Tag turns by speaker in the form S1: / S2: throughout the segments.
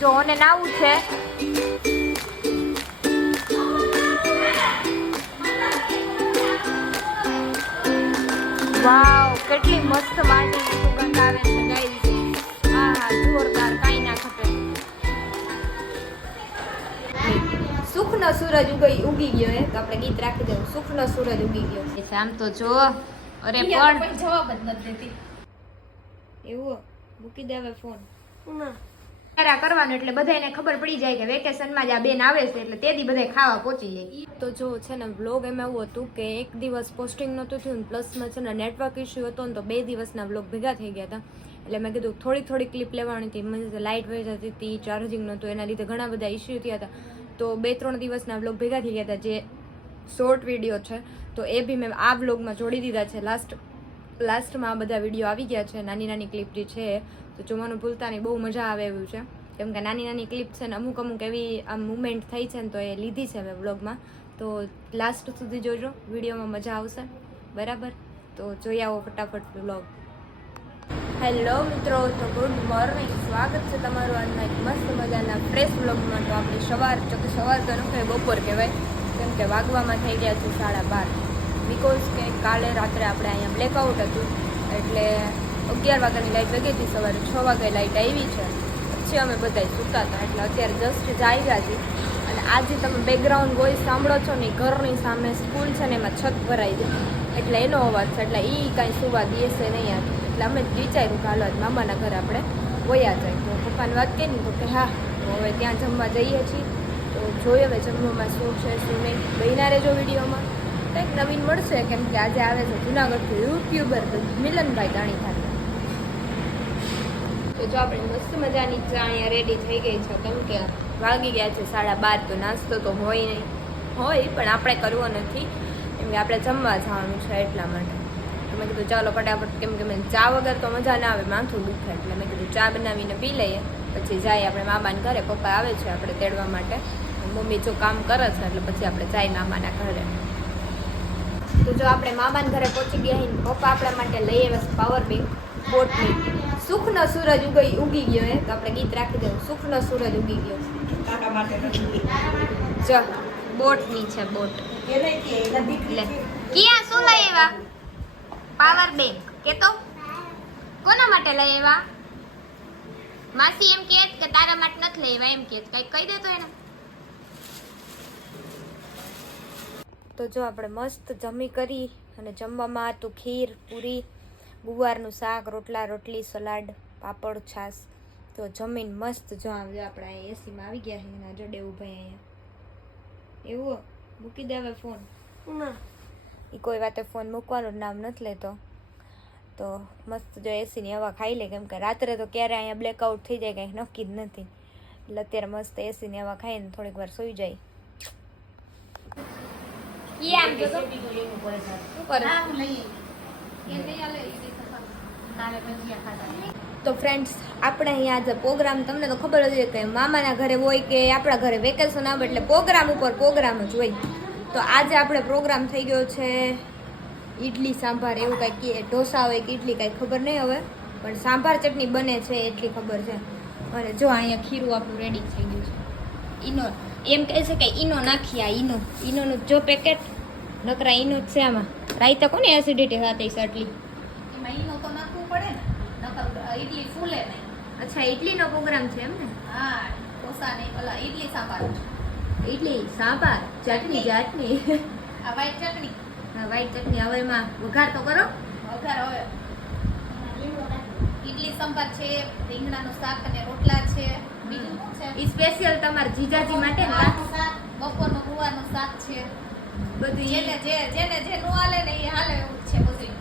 S1: જો અને નાવું છે. વાવ કેટલી મસ્ત માટીની સુગંધ આવે છે ગાઈસ. હા હા જોરદાર કાઈ ના ખટે સુખનો સૂરજ ઉગી ઉગી ગયો હે તો આપણે ગીત રાખી દેવું. સુખનો સૂરજ ઉગી ગયો. આમ તો જો અરે પણ
S2: જવાબ જ નથી દેતી.
S1: એવું મૂકી દેવે ફોન. ફોન ફેરા કરવાનું એટલે બધાને ખબર પડી જાય કે વેકેશનમાં જ આ બેન આવે છે એટલે તેથી બધા ખાવા પહોંચી જાય. તો જો છે ને વ્લોગ એમ એવું હતું કે એક દિવસ પોસ્ટિંગ નહોતું થયું પ્લસમાં છે ને નેટવર્ક ઇસ્યુ હતો ને, તો બે દિવસના વ્લોગ ભેગા થઈ ગયા હતા. એટલે મેં કીધું થોડી થોડી ક્લિપ લેવાની હતી, મને લાઇટ વહી જતી હતી ચાર્જિંગ નહોતું, એના લીધે ઘણા બધા ઇસ્યુ થયા હતા. તો બે ત્રણ દિવસના વ્લોગ ભેગા થઈ ગયા હતા, જે શોર્ટ વીડિયો છે, તો એ બી મેં આ વ્લોગમાં જોડી દીધા છે. લાસ્ટ લાસ્ટમાં આ બધા વીડિયો આવી ગયા છે, નાની નાની ક્લિપ જે છે, તો જોવાનું ભૂલતા નહીં બહુ મજા આવે એવું છે. કેમ કે નાની નાની ક્લિપ છે ને અમુક અમુક એવી આમ મુમેન્ટ થઈ છે ને તો એ લીધી છે મેં વ્લોગમાં તો લાસ્ટ સુધી જોજો, વિડીયોમાં મજા આવશે. બરાબર? તો જોઈ આવો ફટાફટ વ્લોગ હેલો મિત્રો, તો ગુડ મોર્નિંગ સ્વાગત છે તમારું આજના એક મસ્ત મજાના ફ્રેશ વ્લોગમાં તો આપણે સવાર જો કે સવાર તો ન કહેવાય બપોર કહેવાય. કેમ કે વાગવામાં થઈ ગયા છે સાડા બાર. બિકોઝ કે કાલે રાત્રે આપણે અહીંયા બ્લેકઆઉટ હતું, એટલે અગિયાર વાગ્યાની લાઇટ વગી હતી, સવારે છ વાગે લાઇટ આવી છે. પછી અમે બધા સૂતા હતા, એટલે અત્યારે જસ્ટ જાગ્યા છીએ. અને આજે તમે બેકગ્રાઉન્ડ વોઇસ સાંભળો છો ને, ઘરની સામે સ્કૂલ છે ને, એમાં છત ભરાઈ છે એટલે એનો અવાજ છે, એટલે એ કાંઈ સુવા દેશે નહીં યાર એટલે અમે વિચાર્યું કે હાલો, આજ મામાના ઘરે આપણે વયા જાય. તો પપ્પાને વાત કરી તો કે હા હવે ત્યાં જમવા જઈએ છીએ. તો જોઈએ હવે જમવામાં શું છે, શું નહીં. બહેના રહેજો વિડીયોમાં. કંઈક નવીન મળશે, કેમ કે આજે આવે છે જુનાગઢથી યુટ્યુબર મિલનભાઈ દાણી ખાતે તો જો આપણે મસ્ત મજાની ચા અહીંયા રેડી થઈ ગઈ છે, કેમ કે વાગી ગયા છે સાડા બાર, તો નાસ્તો તો હોય નહીં. હોય, પણ આપણે કરવો નથી, કેમ કે આપણે જમવા જવાનું છે એટલા માટે. તો મેં કીધું ચાલો ફટાફટ, કેમ કે મેં ચા વગર તો મજા ના આવે, માથું દુખે એટલે મેં કીધું ચા બનાવીને પી લઈએ. પછી જાય આપણે મામાને ઘરે, પપ્પા આવે છે આપણે તેડવા માટે. મમ્મી જો કામ કરે છે, એટલે પછી આપણે જાય મામાના ઘરે. તો જો આપણે મામાના ઘરે પહોંચી ગયા છીએ પપ્પા આપણા માટે લઈ આવ્યા છે પાવર બેંક બોટની સુખનો સૂરજ ઉગી ઉગી ગયો હે. તો આપણે ગીત રાખી દઉં સુખનો સૂરજ ઉગી ગયો. જો બોટની છે બોટ. લે. કિયા શું લઈ આવ્યા? પાવર બેંક કે તો કોના માટે લઈ આવ્યા? માસી એમ કહે કે તારા માટે નથી લઈ આવ્યા. એમ કહે કંઈ કહી દે તો એને. તો જો આપણે મસ્ત જમી કરી અને જમવામાં હતું ખીર પૂરી ગુવારનું શાક રોટલા રોટલી સલાડ પાપડ છાશ. તો જમીન મસ્ત જો આવ્યો આપણે અહીંયા એસીમાં આવી ગયા છે એના જોડે ઊભા અહીંયા. એવું? મૂકી દે હવે ફોન એ કોઈ વાતે ફોન મૂકવાનું નામ નથી લેતો. તો મસ્ત જો એસીની હવા ખાઈ લે કેમ કે રાત્રે તો ક્યારે અહીંયા બ્લેકઆઉટ થઈ જાય કંઈ નક્કી જ નથી. એટલે અત્યારે મસ્ત એસીની હવા ખાઈને થોડીક વાર સુઈ જાય. ઈ આમ તો. શું કરે? તો ફ્રેન્ડ્સ આપણે અહીંયા આજે પ્રોગ્રામ તમને તો ખબર જ કે મામાના ઘરે હોય કે આપણા ઘરે વેકેશન આવે એટલે પ્રોગ્રામ ઉપર પ્રોગ્રામ જ હોય. તો આજે આપણે પ્રોગ્રામ થઈ ગયો છે ઈડલી સાંભાર એવું કાંઈક કે ઢોસા હોય કે ઇડલી કાંઈ ખબર નહીં હવે પણ સાંભાર ચટણી બને છે એટલી ખબર છે. અને જો અહીંયા ખીરું આપણું રેડી થઈ ગયું છે. ઈનો એમ કહે છે કે ઈનો નાખી આ ઈનો. ઈનોનું જો પેકેટ નકરા ઈનો જ છે આમાં. રાઈતા કોને એસિડિટી સાથે છે એટલી
S2: એમાં ઈનો તો નાખવું પડે ને. નકર ઈડલી ફૂલે નહીં.
S1: અચ્છા ઇડલીનો પ્રોગ્રામ છે એમ ને?
S2: હા ઢોસા નહીં પેલા ઈડલી સાંભાર.
S1: ઇડલી સાંભાર ચટણી ચટણી.
S2: આ વ્હાઈટ ચટણી.
S1: વ્હાઈટ ચટણી. હવે એમાં વઘાર તો કરો.
S2: વઘાર હવે. ઈડલી સંભાર છે રીંગણાનું શાક અને રોટલા છે.
S1: ઈ સ્પેશિયલ તમારા જીજાજી માટે બપોરનો કા?
S2: ગુવારનું શાક છે.
S1: બધું
S2: જેને જે જેને જે નો હાલે ને એ હાલે એવું છે બધું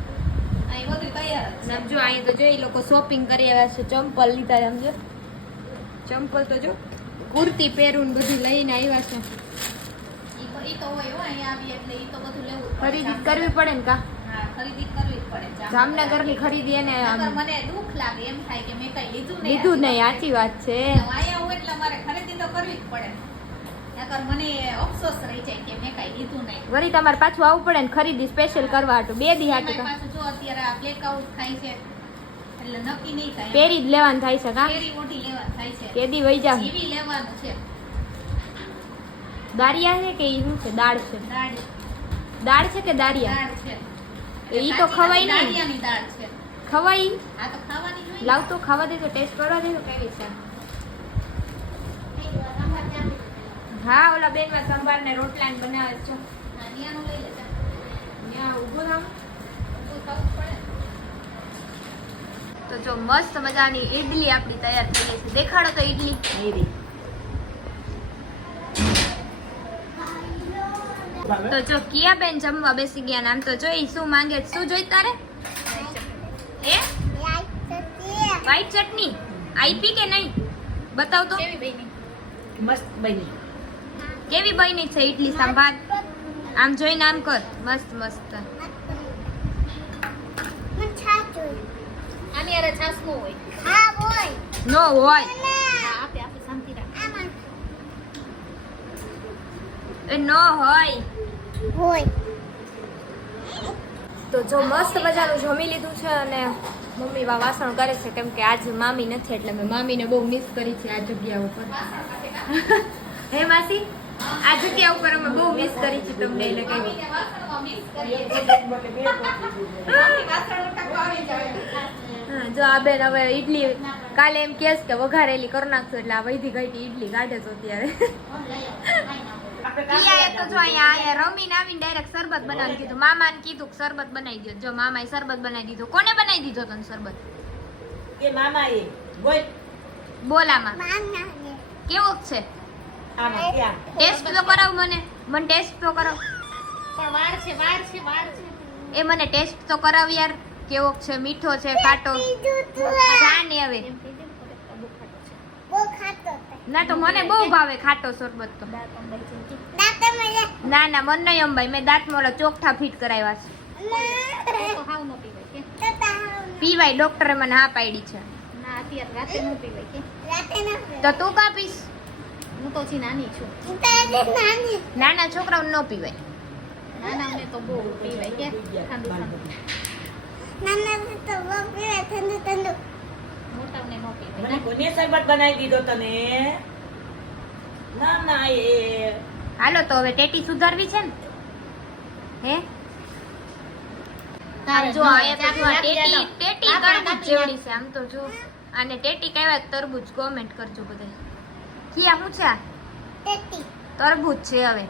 S2: અહીં બધું તૈયાર
S1: સમજો અહીંયા તો જો એ લોકો શોપિંગ કરી આવ્યા છે ચંપલ લીધા સમજો? ચંપલ તો જો કુર્તી પહેરું ને બધું લઈને આવ્યા છે.
S2: એ તો હોય હો અહીંયા આવી એટલે એ તો બધું લેવું
S1: ખરીદી કરવી પડે ને કા?
S2: ખરીદી કરવી જ પડે.
S1: જામનગરની ખરીદી એને
S2: મને દુઃખ લાગે એમ થાય કે મેં કઈ લીધું નહીં
S1: લીધું નહીં સાચી વાત છે.
S2: અહીંયા હું એટલે મારે ખરીદી તો કરવી જ પડે. નકર મને અફસોસ રહી જાય કે મેં કઈ લીધું નહીં.
S1: વળી તમારે પાછું આવવું પડે ને ખરીદી સ્પેશિયલ કરવા હતું બે દી હાટું
S2: પાછું જો અત્યારે આ બ્લેકઆઉટ થાય છે એટલે નક્કી નહીં થાય
S1: પેરી જ લેવાનું થાય છે કા?
S2: પેરી ઓઢી લેવાનું થાય છે.
S1: કેદી વઈ જા
S2: જીવી લેવાનું છે.
S1: દારિયા છે કે ઈ શું છે? દાળ છે.
S2: દાળ.
S1: દાળ છે કે દારિયા?
S2: દાળ છે.
S1: તો ઈ તો ખવાય નહીં.
S2: દાળિયાની દાળ છે.
S1: ખવાય.
S2: આ તો ખાવાની જોઈએ
S1: લાવ તો ખાવા દે તો ટેસ્ટ કરવા દે તો કેવી છે? હા ઓલા બેનમાં સંભાર ને રોટલા ને બનાવે છે.
S2: હા, લઈ લેતા.
S1: ત્યાં ઊભો થાવ.
S2: તો
S1: જો મસ્ત મજાની ઈડલી આપણી તૈયાર થઈ ગઈ છે. દેખાડો તો ઈડલી. તો જો કિયા બેન જમવા બેસી ગયા નામ તો જોઈ શું માંગે શું જોઈ તારે? એ વ્હાઈટ ચટણી? આઈપી કે નહીં? બતાવ તો.
S2: કેવી બની?
S3: મસ્ત બની.
S1: કેવી બની છે ઈડલી સંભાર આમ જોઈને આમ કર. મસ્ત મસ્ત.
S2: આની હારે છાસ નો હોય.
S1: નો હોય.
S2: હા આપે આપે શાંતિ રાખ
S1: એ નો હોય. તો જો મસ્ત મજાનું જમી લીધું છે અને મમ્મી બા વાસણ કરે છે કેમ કે આજ મામી નથી એટલે મેં મામીને બહુ મિસ કરી છે આ જગ્યા ઉપર. હે માસી? આ જગ્યા ઉપર અમે બહુ મિસ કરી છે તમને એટલે કઈ જો આ બેન હવે ઈડલી કાલે એમ કેસ કે વઘારેલી કરી નાખશું એટલે આ વૈધી ગઈ ઈડલી કાઢે તો અત્યારે. પિયાએ તો જો અહીંયા અહીંયા રમીને આવીને ડાયરેક્ટ શરબત બનાવી દીધું. મામાને કીધું કે શરબત બનાવી દો જો મામાએ શરબત બનાવી દીધું. કોને બનાવી દીધો તને શરબત?
S3: એ મામા એ બોલ
S1: બોલામાં કેવોક છે? ટેસ્ટ તો કરાવ મને. મને ટેસ્ટ તો કરાવ.
S2: પણ વાર છે વાર છે વાર છે.
S1: એ મને ટેસ્ટ તો કરાવ યાર. કેવોક છે? મીઠો છે ખાટો ચા ને હવે.
S2: ને, થોડોક બહુ ખાટો છે.
S1: ના તો મને બહુ ભાવે ખાટો શરબત તો. ના ના મન નહીં અંબાઈ મેં દાંત ઓલા ચોખ્ઠા ફિટ કરાવ્યા છે.
S2: તો પીવાય
S1: ડોક્ટરે મને હા પાડી છે.
S2: પીવાય
S1: તો તું કા પીશ?
S2: હું તો છી નાની છું
S1: નાના છોકરાઓ ન પીવાય
S2: નાના ને તો બહુ પીવાય કે ઠંડુ ઠંડુ મોટાને નો પીવાય.
S3: મને કોને શરબત બનાવી દીધો તને? ના ના, એ
S1: હાલો તો હવે ટેટી સુધારવી છે ને? હે? જો ટેટી ટેટી તરબૂચ જેવડી છે આમ તો જો. અને ટેટી કહેવાય તરબૂચ કોમેન્ટ કરજો બધા કિયા હું છે ટેટી. તરબૂચ છે હવે.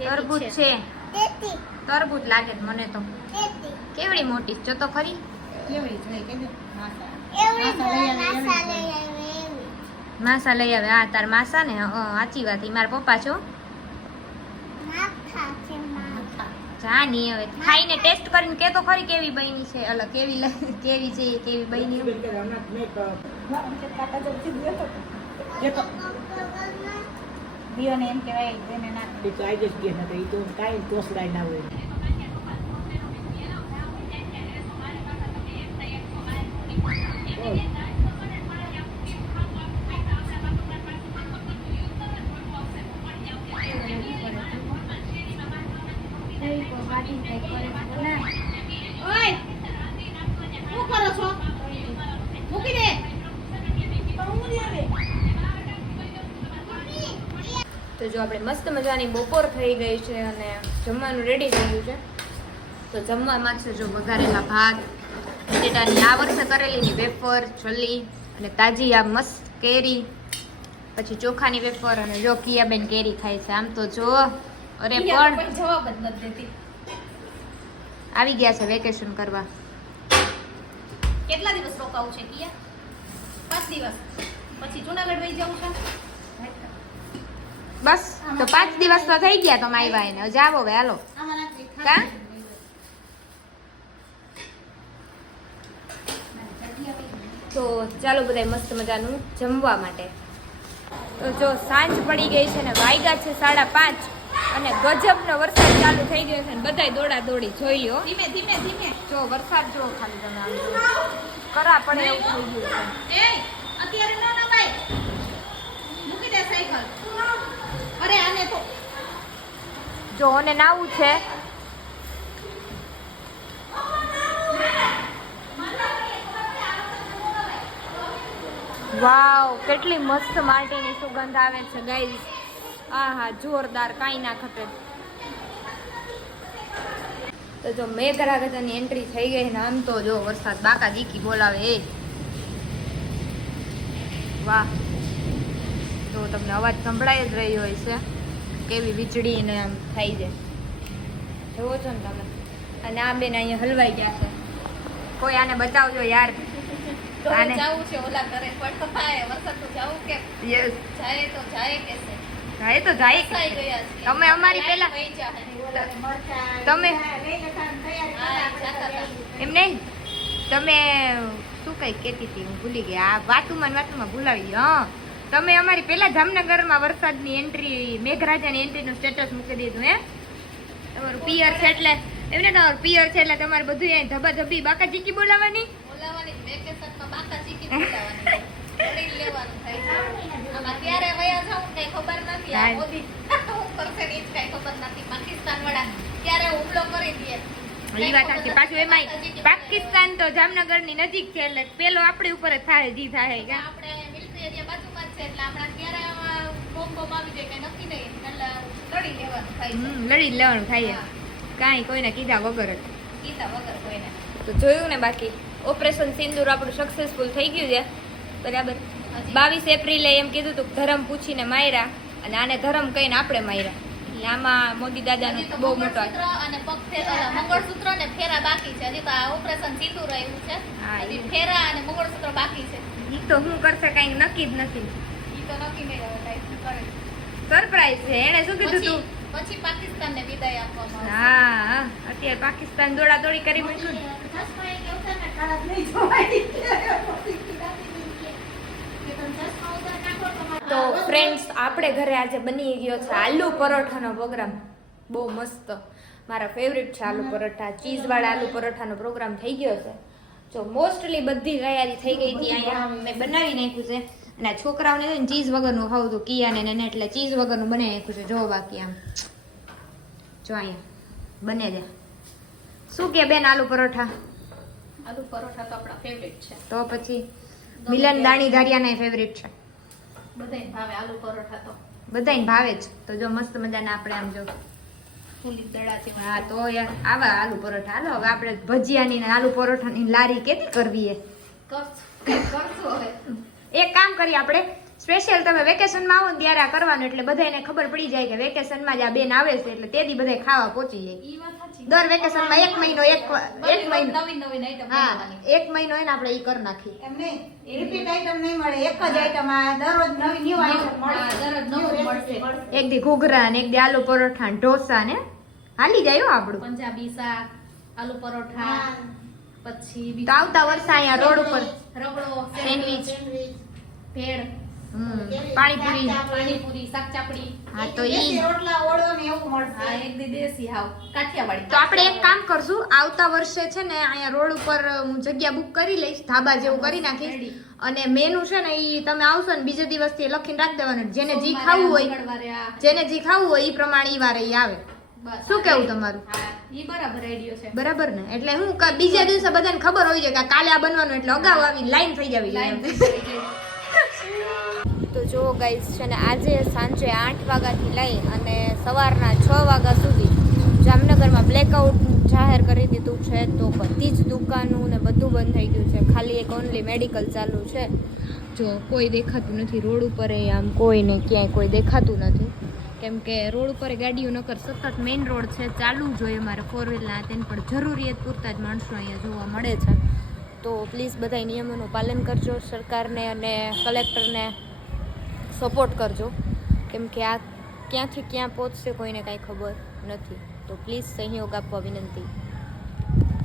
S1: તરબૂચ છે. તરબૂચ લાગે છે મને તો. કેવડી મોટી છે? જો તો ખરી.
S2: કેવડી જોઈએ કે
S1: માસા લઈ આવે હા તાર માસા ને સાચી વાત મારા પપ્પા છો જા ની હવે ખાઈને ટેસ્ટ કરીને કે તો ખરી કેવી બની છે અલગ કેવી કેવી છે કેવી બની
S2: દિયોને એમ કહેવાય જેને ના
S3: હોય બોલ.
S2: ઓય! શું કરો છો? મૂકી દે.
S1: તો જો આપણે મસ્ત મજાની બપોર થઈ ગઈ છે અને જમવાનું રેડી થઈ ગયું છે. તો જમવામાં છે જો વઘારેલા ભાત બટેટાની આ વર્ષે કરેલીની વેફર છલ્લી અને તાજી આ મસ્ત કેરી પછી ચોખાની વેફર અને જો કિયાબેન કેરી ખાય છે. આમ તો જો અરે પણ
S2: જવાબ જ નથી દેતી.
S1: આવી ગયા છે વેકેશન કરવા.
S2: કેટલા દિવસ રોકાવું છે કિયા? પાંચ દિવસ. પછી જુનાગઢ વહી જવું છે?
S1: બસ તો પાંચ દિવસ તો થઈ ગયા તમે આવ્યા એને જાવો હવે હાલો. કા? તો ચાલો બધા મસ્ત મજાનું જમવા માટે. તો જો સાંજ પડી ગઈ છે ને વાગ્યા છે સાડા પાંચ. અને ગજબનો વરસાદ ચાલુ થઈ ગયો છે ને બધાય દોડા દોડી જોઈ લ્યો.
S2: ધીમે ધીમે ધીમે.
S1: જો વરસાદ જો ખાલી તમે આમ કરા પડે એવું થઈ ગયું છે.
S2: એ અત્યારે ન નવાય. મૂકી દે સાયકલ. અરે આને તો.
S1: જો અને નાવું છે. વાવ કેટલી મસ્ત માટીની સુગંધ આવે છે ગાઈસ આ હા જોરદાર કાંઈ ના ખપે. તો જો મેઘરાગતાની એન્ટ્રી થઈ ગઈ ને આમ તો જો વરસાદ બાકા દીકી બોલાવે એ. વાહ. તો તમને અવાજ સંભળાય જ રહી હોય છે કેવી વીજળી ને આમ થાય જાય જોવો છો ને તમે. અને આ બેન અહીંયા હલવાઈ ગયા છે. કોઈ આને બચાવજો યાર. આને-
S2: જાવું છે ઓલા ઘરે પણ થાય વરસાદ તો જવું કે
S1: યસ
S2: જાય તો જાય કે છે.
S1: જાય તો જાય.
S2: ફસાઈ ગયા છે.
S1: તમે અમારી
S2: પેલા
S1: તમે. એમ નહીં? તમે શું કઈ કહેતી હતી? હું ભૂલી ગઈ. આ વાતુમાં વાતુમાં ભૂલાવી હા. તમે અમારી પેલા જામનગરમાં વરસાદની એન્ટ્રી મેઘરાજાની એન્ટ્રીનું સ્ટેટસ મૂકી દીધું હે? તમારું પિયર છે એટલે એમને તમારું પિયર છે એટલે તમારે બધું અહીંયા ધબા ધબી બાકા ચીકી બોલાવવાની
S2: બોલાવાની વેકેશનમાં બાકા ચીકી બોલાવાની પડી લેવાનું થાય આમાં ક્યારે વયા જાઉં કઈ ખબર નથી. આ મોદી હું કરશે ને કઈ ખબર નથી. પાકિસ્તાન વાળા ક્યારે હુમલો કરી દે
S1: એ. વાત સાચી. પાછું એમાંય પાકિસ્તાન તો જામનગરની નજીક છે એટલે પેલો આપણી ઉપર જ થાય જી થાય કે
S2: આપણે મિલિટરી એરિયા બાજુમાં છે એટલે આપણા ક્યારે બોમ્બ બોમ્બ આવી જાય કઈ નક્કી નહીં. એટલે લડી લેવાનું થાય
S1: લડી લેવાનું થાય કાંઈ કોઈને કીધા વગર જ.
S2: કીધા વગર કોઈને.
S1: તો જોયું ને બાકી. ઓપરેશન સિંદૂર આપણું સક્સેસફુલ થઈ ગયું છે. બરાબર? બાવીસ એપ્રિલે એમ કીધું હતું ધર્મ પૂછીને માર્યા અને આને ધર્મ કહીને આપણે માર્યા. એટલે આમાં મોદી દાદાનો બહુ મોટો
S2: અને મંગળસૂત્ર ને ફેરા બાકી છે. હજી તો આ ઓપરેશન સીધું રહ્યું છે. હજી ફેરા અને મંગળસૂત્ર બાકી છે.
S1: ઈ તો હું કરશે? કાંઈ નક્કી જ નથી.
S2: ઈ તો નક્કી નહીં હવે કાંઈ શું કરે.
S1: સરપ્રાઈઝ છે. એણે શું કીધું
S2: પછી
S1: તું?
S2: પછી પાકિસ્તાનને વિદાય આપવામાં
S1: હા હા. અત્યારે પાકિસ્તાન દોડા દોડી કરી મૂક્યું ને તો ફ્રેન્ડ્સ આપણે ઘરે આજે બની ગયો છે આલુ પરોઠાનો પ્રોગ્રામ બહુ મસ્ત. મારા ફેવરિટ છે આલુ પરોઠા. ચીઝવાળા આલુ પરોઠાનો પ્રોગ્રામ થઈ ગયો છે. જો મોસ્ટલી બધી તૈયારી થઈ ગઈ હતી. અહીંયા મેં બનાવી નાખ્યું છે. અને છોકરાઓને છે ને ચીઝ વગરનું ખાવું હતું. કિયાને ને એને એટલે ચીઝ વગરનું બનાવી નાખ્યું છે. જો બાકી આમ. જો અહીંયા. બને છે. શું કે બેન આલુ પરોઠા?
S2: આલુ પરોઠા તો આપણા ફેવરિટ છે.
S1: તો પછી મિલન દાણી ધારિયાના ફેવરિટ છે.
S2: બધાય ભાવે આલુ પરોઠા તો.
S1: બધાને ભાવે જ. તો જો મસ્ત મજાના આપણે આમ જો
S2: ફૂલી દડા
S1: હા તો યાર આવા આલુ પરોઠા. હાલો હવે આપણે ભજીયાની આલુ પરોઠાની લારી કેતી કરવી એ એક કામ કરીએ આપણે. સ્પેશિયલ તમે વેકેશનમાં આવો ને ત્યારે આ કરવાનું એટલે બધાને ખબર પડી જાય કે વેકેશનમાં જ આ બેન આવે છે એટલે તેથી બધા ખાવા પહોંચી જાય. દર વેકેશનમાં એક મહિનો એક એક મહિનો. હા એક મહિનો એને આપણે ઈ કરી નાખીએ.
S4: એમ નહીં? રિપીટ આઈટમ નહીં મળે એક જ આઈટમ આ દરરોજ નવી ન્યુ આઈટમ
S2: હા, દરરોજ નવું મળશે.
S1: એક દી ઘૂઘરા ને એક દી આલુ પરોઠા ને ઢોસા ને. હાલી જાય હો આપણું.
S2: પંજાબી શાક આલુ પરોઠા પછી
S1: આવતા વર્ષે અહીંયા રોડ ઉપર
S2: રગડો
S1: સેન્ડવીચ.
S2: ભેળ.
S1: પાણીપુરી.
S2: પાણીપુરી શાક ચાપડી.
S1: હા તો ઈ.
S4: રોટલા ઓળો ને એવું
S2: હા એક દી દેસી હાવ. કાઠિયાવાડી.
S1: તો આપણે એક કામ કરશું આવતા વર્ષે છે ને અહીંયા રોડ ઉપર હું જગ્યા બુક કરી લઈશ ધાબા જેવું કરી નાખીશ. અને મેનુ છે ને ઈ તમે આવશો ને બીજા દિવસથી લખીને રાખી દેવાનું. જેને જી ખાવું હોય જેને જી ખાવું હોય ઈ પ્રમાણે ઈ વારે ઈ આવે. શું કેવું તમારું?
S2: ઈ બરાબર આઈડિયો છે.
S1: બરાબર ને? એટલે હું બીજા દિવસે બધાને ખબર હોય છે કે કાલે આ બનવાનું એટલે અગાઉ આવી લાઈન થઈ જવી
S2: લાઈન
S1: જો ગાઈસ છે ને આજે સાંજે આઠ વાગ્યાથી લઈ અને સવારના છ વાગ્યા સુધી જામનગરમાં બ્લેકઆઉટ જાહેર કરી દીધું છે, તો બધી જ દુકાનો ને બધું બંધ થઈ ગયું છે. ખાલી એક ઓનલી મેડિકલ ચાલુ છે. જો કોઈ દેખાતું નથી રોડ ઉપર આમ કોઈને ક્યાંય કોઈ દેખાતું નથી. કેમ કે રોડ ઉપર ગાડીઓ નકર સતત મેઇન રોડ છે, ચાલુ જોઈએ મારે ફોર વ્હીલના તેની પણ જરૂરિયાત પૂરતા જ માણસો અહીંયા જોવા મળે છે. તો પ્લીઝ બધા નિયમોનું પાલન કરજો સરકારને અને કલેક્ટરને સપોર્ટ કરજો. કેમ કે આ ક્યાંથી ક્યાં પહોંચશે કોઈને કાંઈ ખબર નથી. તો પ્લીઝ સહયોગ આપવા વિનંતી